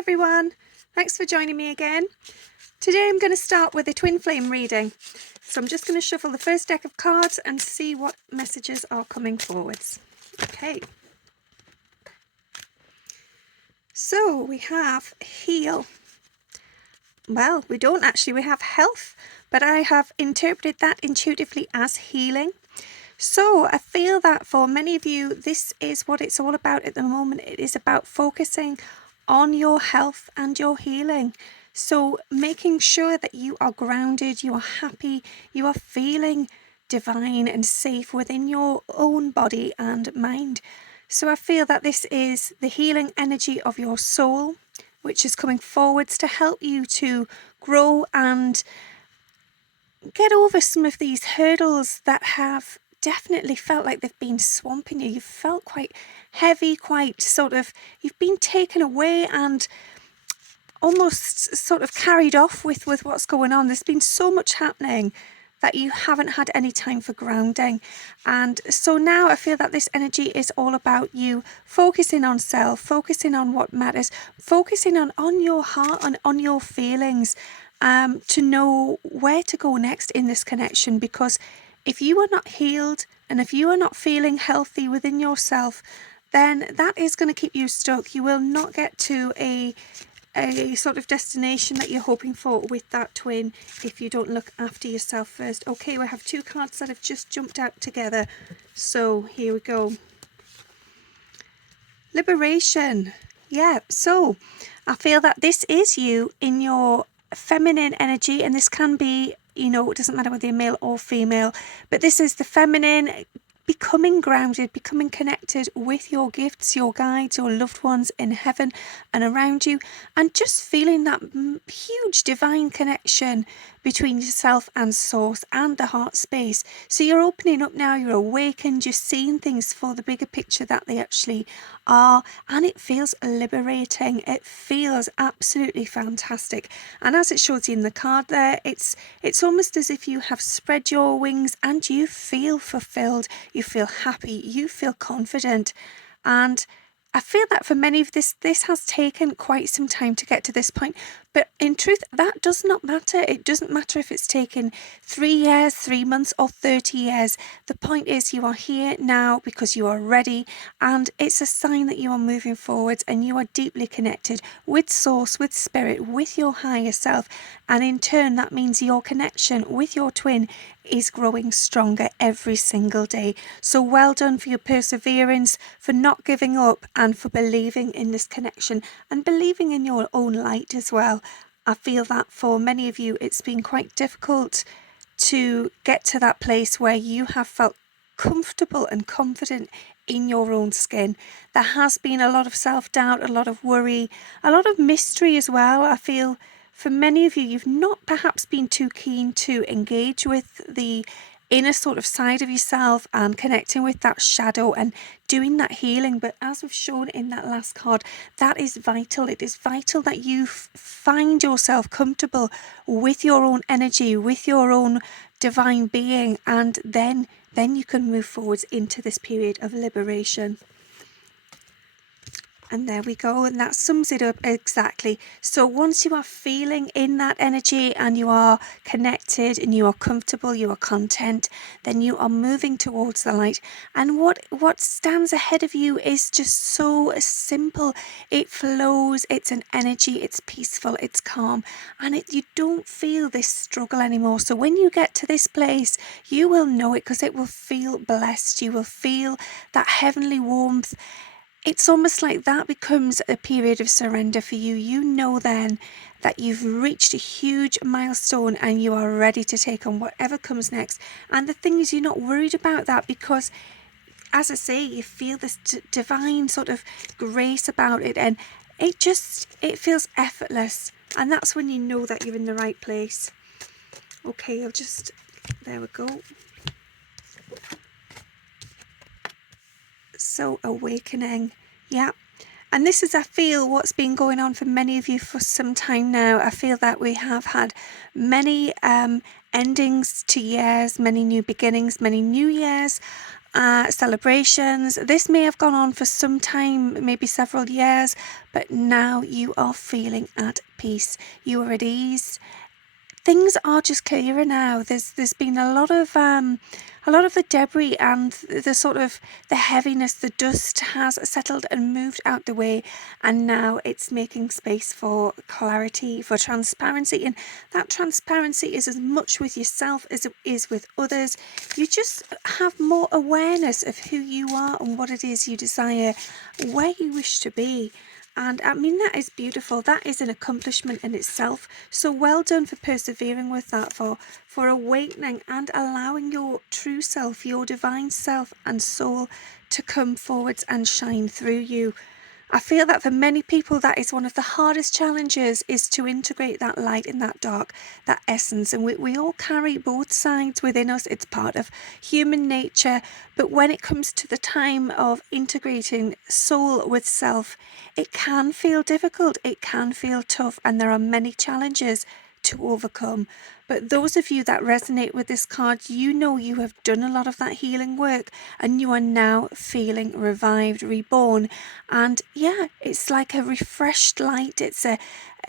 everyone, thanks for joining me again. Today I'm going to start with a twin flame reading. So I'm just going to shuffle the first deck of cards and see what messages are coming forwards. Okay. So we have heal. Well, we don't actually, we have health, but I have interpreted that intuitively as healing. So I feel that for many of you, this is what it's all about at the moment. It is about focusing on your health and your healing. So making sure that you are grounded, you are happy, you are feeling divine and safe within your own body and mind. So I feel that this is the healing energy of your soul, which is coming forwards to help you to grow and get over some of these hurdles that have definitely felt like they've been swamping you. You've felt quite heavy, quite sort of, you've been taken away and almost sort of carried off with what's going on. There's been so much happening that you haven't had any time for grounding. And so now I feel that this energy is all about you focusing on self, focusing on what matters, focusing on your heart and on your feelings, to know where to go next in this connection. Because if you are not healed and if you are not feeling healthy within yourself, then that is going to keep you stuck. You will not get to a sort of destination that you're hoping for with that twin if you don't look after yourself first. Okay, we have two cards that have just jumped out together. So here we go. Liberation. Yeah, so I feel that this is you in your feminine energy, and this can be, it doesn't matter whether you're male or female, but this is the feminine, becoming grounded, becoming connected with your gifts, your guides, your loved ones in heaven and around you, and just feeling that huge divine connection between yourself and source and the heart space. So you're opening up now, you're awakened, you're seeing things for the bigger picture that they actually are, and it feels liberating. It feels absolutely fantastic. And as it shows you in the card there, it's almost as if you have spread your wings and you feel fulfilled, you feel happy, you feel confident. And I feel that for many of this has taken quite some time to get to this point. But in truth, that does not matter. It doesn't matter if it's taken 3 years, 3 months, or 30 years. The point is you are here now because you are ready. And it's a sign that you are moving forwards and you are deeply connected with source, with spirit, with your higher self. And in turn, that means your connection with your twin is growing stronger every single day. So well done for your perseverance, for not giving up, and for believing in this connection and believing in your own light as well. I feel that for many of you it's been quite difficult to get to that place where you have felt comfortable and confident in your own skin. There has been a lot of self-doubt, a lot of worry, a lot of mystery as well. I feel for many of you, you've not perhaps been too keen to engage with the inner sort of side of yourself and connecting with that shadow and doing that healing. But as we've shown in that last card, that is vital. It is vital that you find yourself comfortable with your own energy, with your own divine being, and then you can move forwards into this period of liberation. And there we go, and that sums it up exactly. So once you are feeling in that energy and you are connected and you are comfortable, you are content, then you are moving towards the light. And what stands ahead of you is just so simple. It flows, it's an energy, it's peaceful, it's calm, and you don't feel this struggle anymore. So when you get to this place, you will know it because it will feel blessed. You will feel that heavenly warmth. It's almost like that becomes a period of surrender for you. You know then that you've reached a huge milestone and you are ready to take on whatever comes next. And the thing is, you're not worried about that because, as I say, you feel this divine sort of grace about it, and it feels effortless. And that's when you know that you're in the right place. Okay, there we go. So awakening, yeah. And this is, I feel, what's been going on for many of you for some time now. I feel that we have had many endings to years, many new beginnings, many new years. celebrations. This may have gone on for some time, maybe several years, but now you are feeling at peace. You are at ease. Things are just clearer now. There's been a lot of the debris and the sort of the heaviness, the dust has settled and moved out the way, and now it's making space for clarity, for transparency, and that transparency is as much with yourself as it is with others. You just have more awareness of who you are and what it is you desire, where you wish to be. And I mean, that is beautiful. That is an accomplishment in itself. So well done for persevering with that, for awakening and allowing your true self, your divine self and soul to come forwards and shine through you. I feel that for many people, that is one of the hardest challenges, is to integrate that light and that dark, that essence. And we all carry both sides within us. It's part of human nature. But when it comes to the time of integrating soul with self, it can feel difficult. It can feel tough. And there are many challenges to overcome. But those of you that resonate with this card, you know you have done a lot of that healing work and you are now feeling revived, reborn. And yeah, it's like a refreshed light. It's a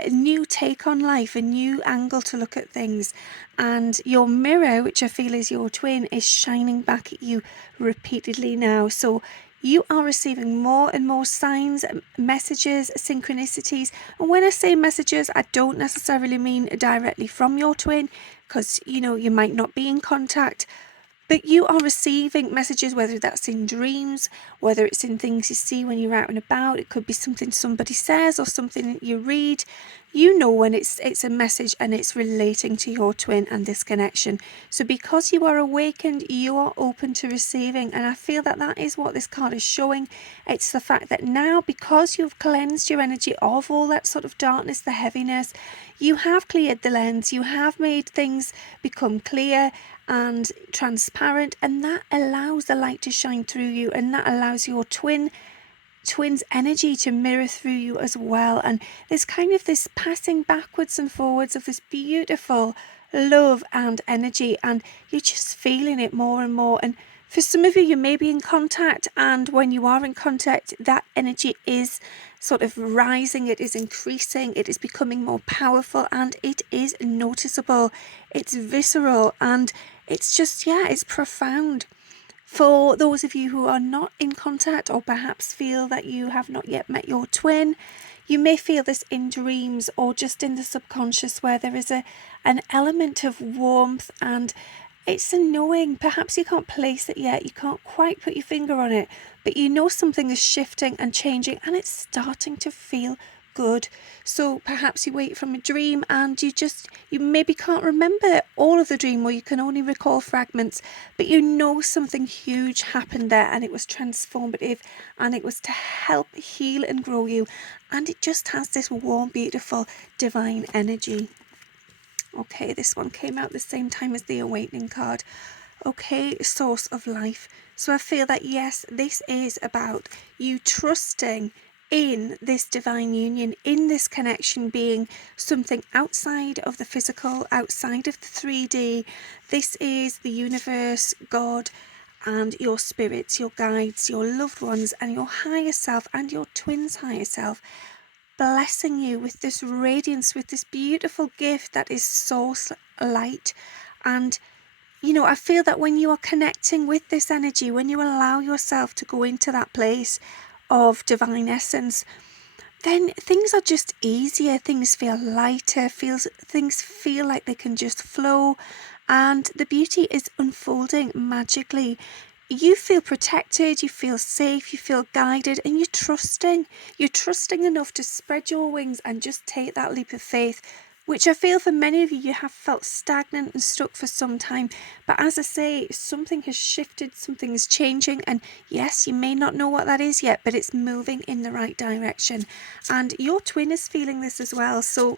new take on life, a new angle to look at things. And your mirror, which I feel is your twin, is shining back at you repeatedly now. So you are receiving more and more signs, messages, synchronicities. And when I say messages, I don't necessarily mean directly from your twin, because, you might not be in contact. But you are receiving messages, whether that's in dreams, whether it's in things you see when you're out and about. It could be something somebody says or something that you read. You know when it's a message and it's relating to your twin and this connection. So because you are awakened, you are open to receiving. And I feel that that is what this card is showing. It's the fact that now, because you've cleansed your energy of all that sort of darkness, the heaviness, you have cleared the lens, you have made things become clear and transparent, and that allows the light to shine through you, and that allows your twin's energy to mirror through you as well. And there's kind of this passing backwards and forwards of this beautiful love and energy, and you're just feeling it more and more. And for some of you, you may be in contact, and when you are in contact, that energy is sort of rising, it is increasing, it is becoming more powerful, and it is noticeable, it's visceral, and it's just, it's profound. For those of you who are not in contact, or perhaps feel that you have not yet met your twin, you may feel this in dreams or just in the subconscious, where there is an element of warmth, and it's a knowing. Perhaps you can't place it yet, you can't quite put your finger on it, but you know something is shifting and changing, and it's starting to feel good. So perhaps you wake from a dream and you maybe can't remember all of the dream, or you can only recall fragments, but you know something huge happened there, and it was transformative, and it was to help heal and grow you, and it just has this warm, beautiful, divine energy. Okay, this one came out the same time as the awakening card. Okay, source of life. So I feel that, yes, this is about you trusting in this divine union, in this connection being something outside of the physical, outside of the 3D. This is the universe, God, and your spirits, your guides, your loved ones, and your higher self, and your twin's higher self, blessing you with this radiance, with this beautiful gift that is source light. And I feel that when you are connecting with this energy, when you allow yourself to go into that place of divine essence, then things are just easier, things feel lighter, things feel like they can just flow, and the beauty is unfolding magically. You feel protected, you feel safe, you feel guided, and you're trusting enough to spread your wings and just take that leap of faith, which I feel for many of you, you have felt stagnant and stuck for some time. But as I say, something has shifted, something is changing, and yes, you may not know what that is yet, but it's moving in the right direction. And your twin is feeling this as well. So,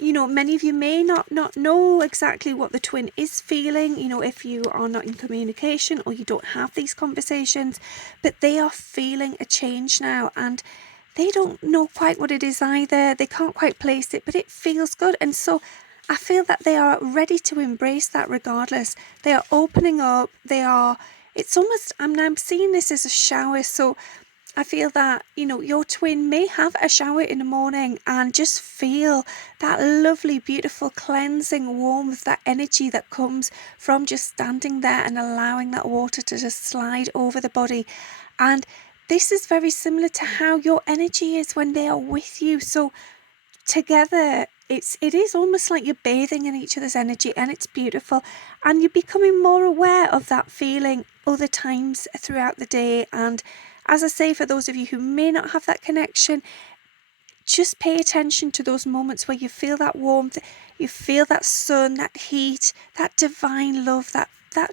many of you may not know exactly what the twin is feeling, if you are not in communication or you don't have these conversations, but they are feeling a change now, and they don't know quite what it is either. They can't quite place it, but it feels good. And so I feel that they are ready to embrace that regardless. They are opening up. They are it's almost, I'm seeing this as a shower. So I feel that, your twin may have a shower in the morning and just feel that lovely, beautiful, cleansing warmth, that energy that comes from just standing there and allowing that water to just slide over the body. And this is very similar to how your energy is when they are with you. So together, it is almost like you're bathing in each other's energy, and it's beautiful. And you're becoming more aware of that feeling other times throughout the day. And as I say, for those of you who may not have that connection, just pay attention to those moments where you feel that warmth, you feel that sun, that heat, that divine love, that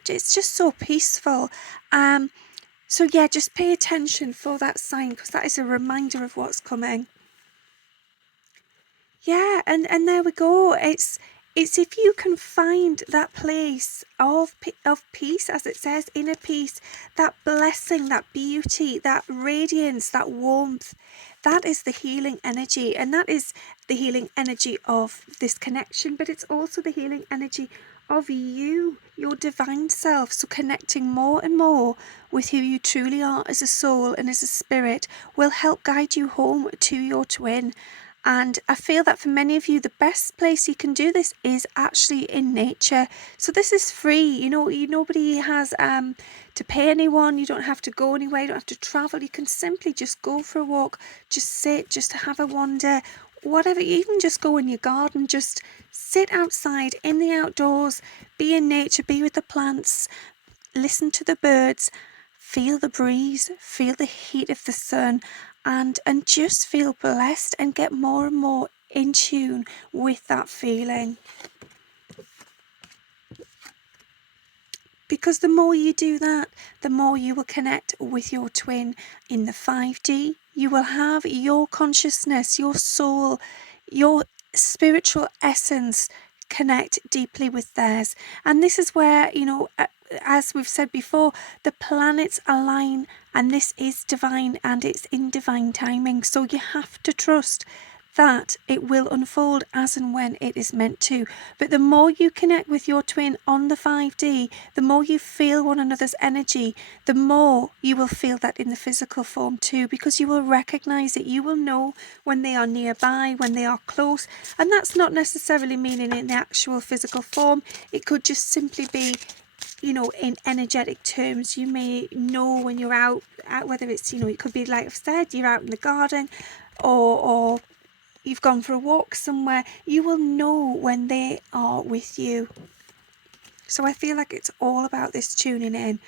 it's just so peaceful. So yeah, just pay attention for that sign, because that is a reminder of what's coming. Yeah, and there we go. It's if you can find that place of peace, as it says, inner peace, that blessing, that beauty, that radiance, that warmth, that is the healing energy, and that is the healing energy of this connection, but it's also the healing energy of you, your divine self. So connecting more and more with who you truly are as a soul and as a spirit will help guide you home to your twin. And I feel that for many of you, the best place you can do this is actually in nature. So this is free. Nobody has to pay anyone. You don't have to go anywhere. You don't have to travel. You can simply just go for a walk, just sit, just have a wander, whatever. Even just go in your garden, just sit outside in the outdoors, be in nature, be with the plants, listen to the birds, feel the breeze, feel the heat of the sun, and just feel blessed and get more and more in tune with that feeling. Because the more you do that, the more you will connect with your twin in the 5D. You will have your consciousness, your soul, your spiritual essence connect deeply with theirs. And this is where, as we've said before, the planets align, and this is divine and it's in divine timing. So you have to trust that it will unfold as and when it is meant to. But the more you connect with your twin on the 5D, the more you feel one another's energy, the more you will feel that in the physical form too, because you will recognize it. You will know when they are nearby, when they are close. And that's not necessarily meaning in the actual physical form. It could just simply be, in energetic terms. You may know when you're out, whether it's, it could be, like I've said, you're out in the garden, or you've gone for a walk somewhere. You will know when they are with you. So I feel like it's all about this tuning in,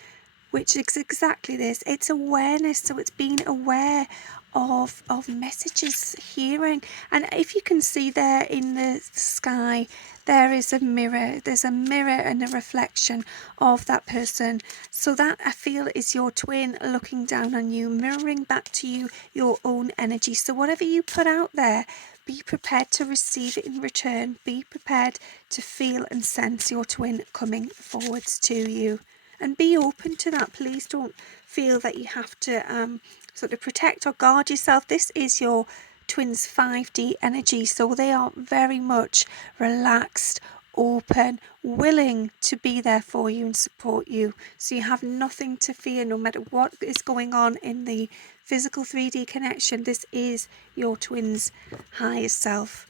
which is exactly this. It's awareness. So it's being aware of messages, hearing. And if you can see there in the sky, there is a mirror. There's a mirror and a reflection of that person. So that, I feel, is your twin looking down on you, mirroring back to you your own energy. So whatever you put out there, be prepared to receive it in return. Be prepared to feel and sense your twin coming forwards to you. And be open to that. Please don't feel that you have to sort of protect or guard yourself. This is your twins' 5D energy. So they are very much relaxed, open, willing to be there for you and support you. So you have nothing to fear no matter what is going on in the physical 3D connection. This is your twins' higher self.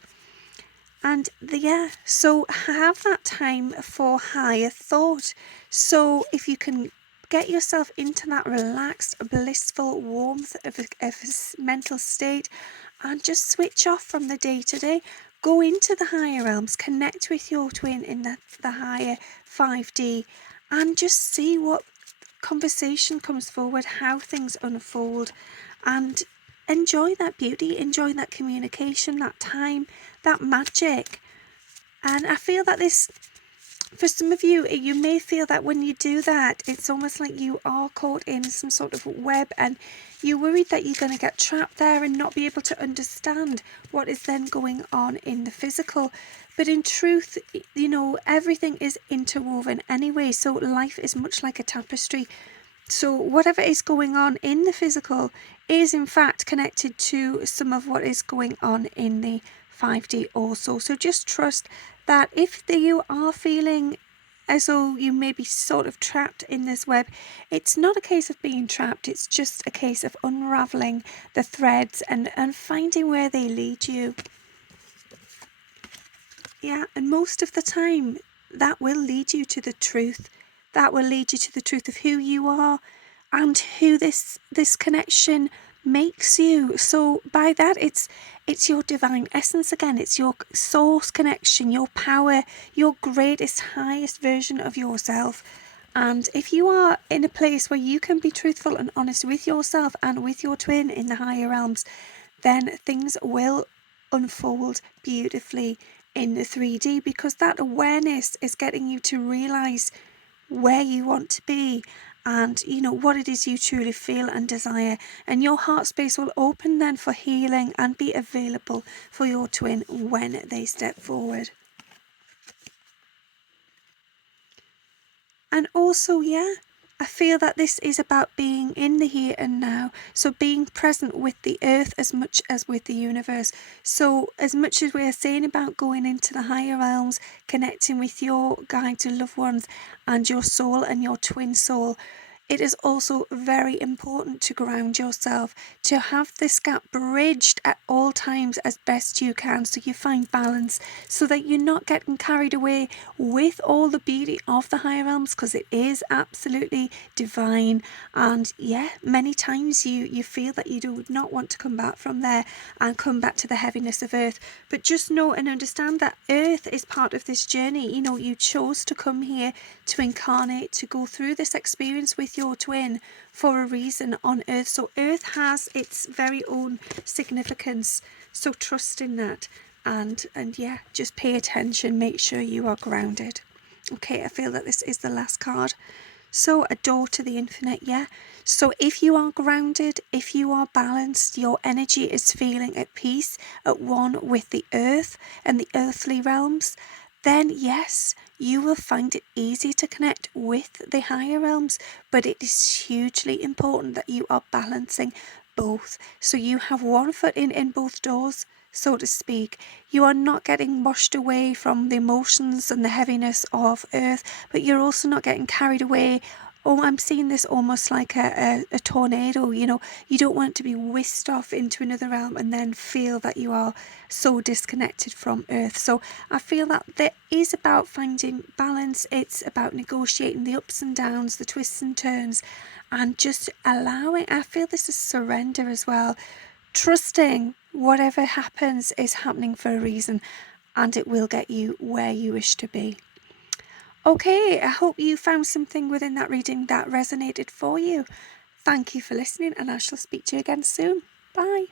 And so have that time for higher thought. So if you can get yourself into that relaxed, blissful warmth of a mental state, and just switch off from the day-to-day, go into the higher realms, connect with your twin in the higher 5D, and just see what conversation comes forward, how things unfold, and enjoy that beauty, enjoy that communication, that time, that magic. And I feel that this, for some of you, you may feel that when you do that, it's almost like you are caught in some sort of web, and you're worried that you're going to get trapped there and not be able to understand what is then going on in the physical. But in truth, everything is interwoven anyway. So life is much like a tapestry. So whatever is going on in the physical is in fact connected to some of what is going on in the 5D also. So just trust that if you are feeling as though you may be sort of trapped in this web. It's not a case of being trapped, it's just a case of unraveling the threads and finding where they lead you. Yeah, and most of the time that will lead you to the truth. That will lead you to the truth of who you are and who this connection makes you. So by that, it's your divine essence again. It's your source connection, your power, your greatest, highest version of yourself. And if you are in a place where you can be truthful and honest with yourself and with your twin in the higher realms, then things will unfold beautifully in the 3D, because that awareness is getting you to realize where you want to be and what it is you truly feel and desire, and your heart space will open then for healing and be available for your twin when they step forward. And also, I feel that this is about being in the here and now. So being present with the earth as much as with the universe. So as much as we are saying about going into the higher realms, connecting with your guides and loved ones and your soul and your twin soul, it is also very important to ground yourself, to have this gap bridged at all times as best you can, so you find balance, so that you're not getting carried away with all the beauty of the higher realms, because it is absolutely divine. And many times you feel that you do not want to come back from there and come back to the heaviness of earth. But just know and understand that earth is part of this journey. You chose to come here to incarnate, to go through this experience with your twin for a reason on earth. So earth has its very own significance, so trust in that, and just pay attention, make sure you are grounded. Okay, I feel that this is the last card. So a door to the infinite. So if you are grounded, if you are balanced, your energy is feeling at peace, at one with the earth and the earthly realms, then yes, you will find it easy to connect with the higher realms. But it is hugely important that you are balancing both. So you have one foot in both doors, so to speak. You are not getting washed away from the emotions and the heaviness of earth, but you're also not getting carried away. Oh, I'm seeing this almost like a tornado. You don't want to be whisked off into another realm and then feel that you are so disconnected from earth. So I feel that there is about finding balance. It's about negotiating the ups and downs, the twists and turns, and just allowing. I feel this is surrender as well. Trusting whatever happens is happening for a reason, and it will get you where you wish to be. Okay, I hope you found something within that reading that resonated for you. Thank you for listening, and I shall speak to you again soon. Bye.